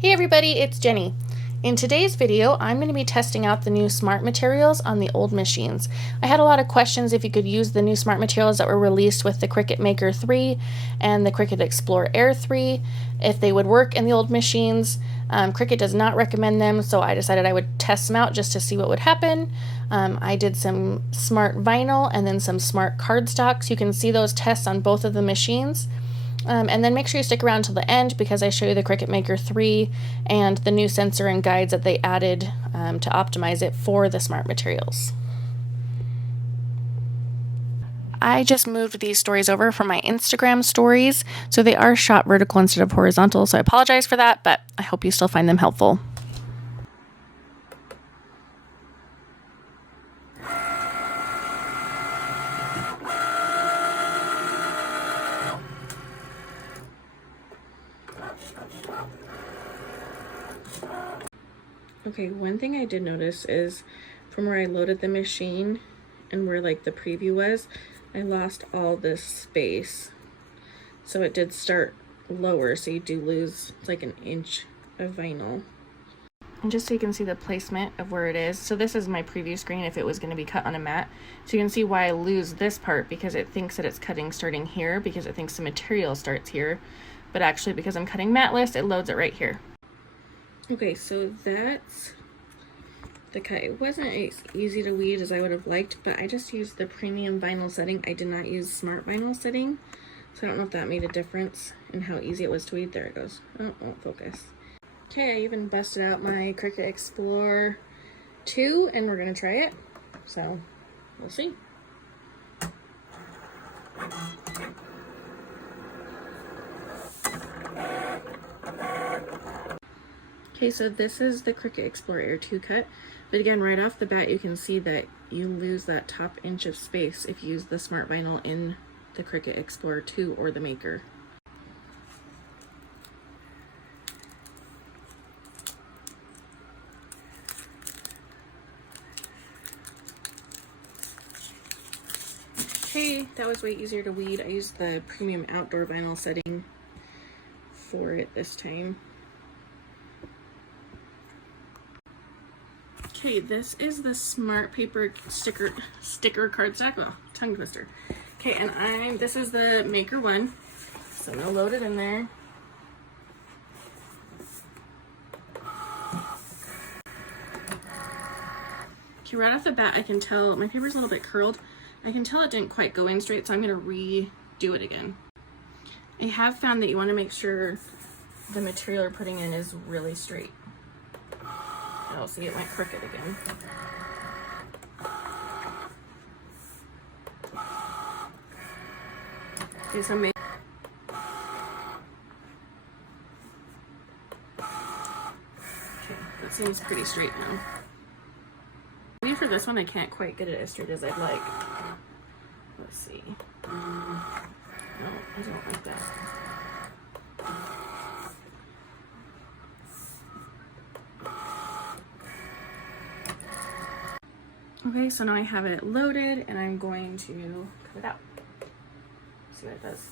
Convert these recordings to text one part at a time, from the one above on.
Hey everybody, it's Jenny. In today's video, I'm going to be testing out the new Smart Materials on the old machines. I had a lot of questions if you could use the new Smart Materials that were released with the Cricut Maker 3 and the Cricut Explore Air 3, if they would work in the old machines. Cricut does not recommend them, so I decided I would test them out just to see what would happen. I did some smart vinyl and then some smart cardstock, so you can see those tests on both of the machines. And then make sure you stick around till the end because I show you the Cricut Maker 3 and the new sensor and guides that they added to optimize it for the Smart Materials. I just moved these stories over from my Instagram stories, so they are shot vertical instead of horizontal, so I apologize for that, but I hope you still find them helpful. Okay, one thing I did notice is from where I loaded the machine and where like the preview was, I lost all this space. So it did start lower, so you do lose like an inch of vinyl. And just so you can see the placement of where it is. So this is my preview screen if it was going to be cut on a mat. So you can see why I lose this part because it thinks that it's cutting starting here because it thinks the material starts here. But actually because I'm cutting matless, it loads it right here. Okay, so that's the cut. It wasn't as easy to weed as I would have liked, but I just used the premium vinyl setting. I did not use smart vinyl setting, so I don't know if that made a difference in how easy it was to weed. There it goes. Oh, it won't focus. Okay, I even busted out my Cricut Explore 2, and we're gonna try it, so we'll see. Okay, so this is the Cricut Explore Air 2 cut, but again, right off the bat, you can see that you lose that top inch of space if you use the Smart Vinyl in the Cricut Explore 2 or the Maker. Okay, that was way easier to weed. I used the premium outdoor vinyl setting for it this time. Okay, this is the Smart Paper sticker cardstock. Oh, tongue twister. Okay, and this is the Maker one, so I'm gonna load it in there. Okay, right off the bat, I can tell my paper's a little bit curled. I can tell it didn't quite go in straight, so I'm gonna redo it again. I have found that you want to make sure the material you're putting in is really straight. Oh, see, it went crooked again. Okay, so okay, that seems pretty straight now. Maybe for this one, I can't quite get it as straight as I'd like. Let's see. No, I don't like that. Okay, so now I have it loaded and I'm going to cut it out. See what it does.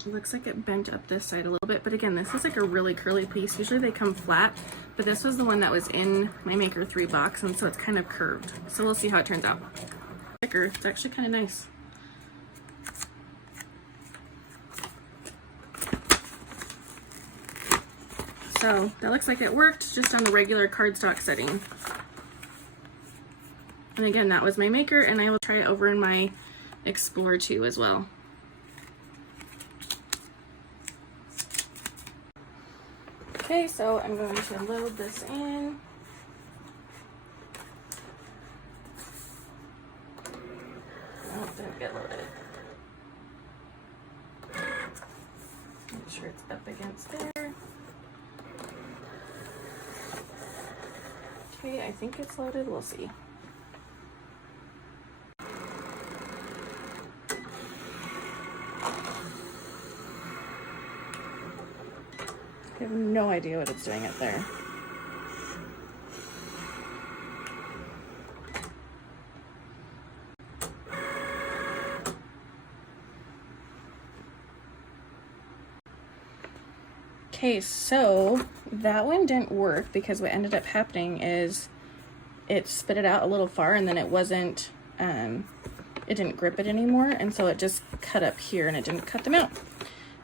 It looks like it bent up this side a little bit, but again, this is like a really curly piece. Usually they come flat, but this was the one that was in my Maker 3 box, and so it's kind of curved. So we'll see how it turns out. It's actually kind of nice. So that looks like it worked just on the regular cardstock setting. And again, that was my Maker, and I will try it over in my Explore 2 as well. Okay, so I'm going to load this in. Oh, it didn't get loaded. Make sure it's up against there. Okay, I think it's loaded. We'll see. I have no idea what it's doing up there. Okay, so that one didn't work because what ended up happening is it spit it out a little far, and then it wasn't, it didn't grip it anymore, and so it just cut up here and it didn't cut them out.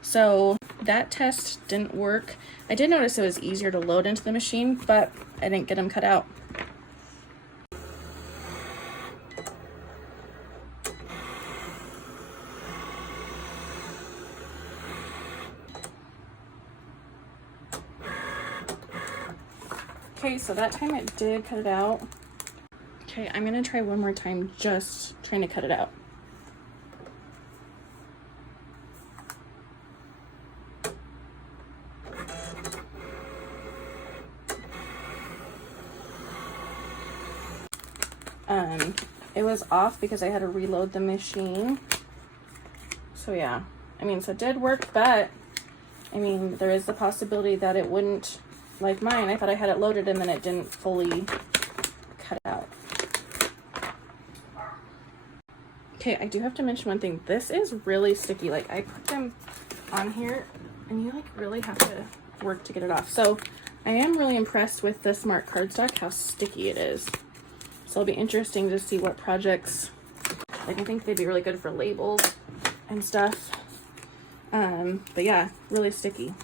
So that test didn't work. I did notice it was easier to load into the machine, but I didn't get them cut out. Okay, so that time it did cut it out. Okay, I'm gonna try one more time, just trying to cut it out. It was off because I had to reload the machine. So yeah, I mean, so it did work, but I mean, there is the possibility that it wouldn't, like mine. I thought I had it loaded and then it didn't fully cut out. Okay, I do have to mention one thing. This is really sticky. Like, I put them on here and you like really have to work to get it off. So I am really impressed with the Smart Cardstock, how sticky it is. So it'll be interesting to see what projects, like I think they'd be really good for labels and stuff. But yeah, really sticky.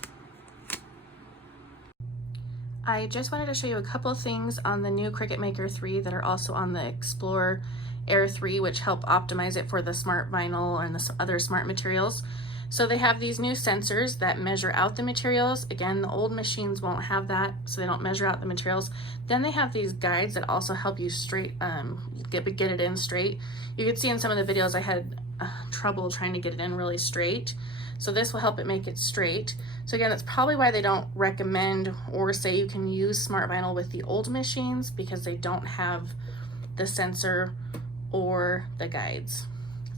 I just wanted to show you a couple things on the new Cricut Maker 3 that are also on the Explore Air 3, which help optimize it for the smart vinyl and the other smart materials. So they have these new sensors that measure out the materials. Again, the old machines won't have that, so they don't measure out the materials. Then they have these guides that also help you get it in straight. You can see in some of the videos I had trouble trying to get it in really straight. So this will help it make it straight. So again, that's probably why they don't recommend or say you can use smart vinyl with the old machines, because they don't have the sensor or the guides.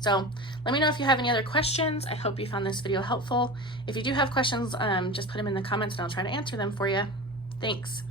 So let me know if you have any other questions. I hope you found this video helpful. If you do have questions, just put them in the comments and I'll try to answer them for you. Thanks.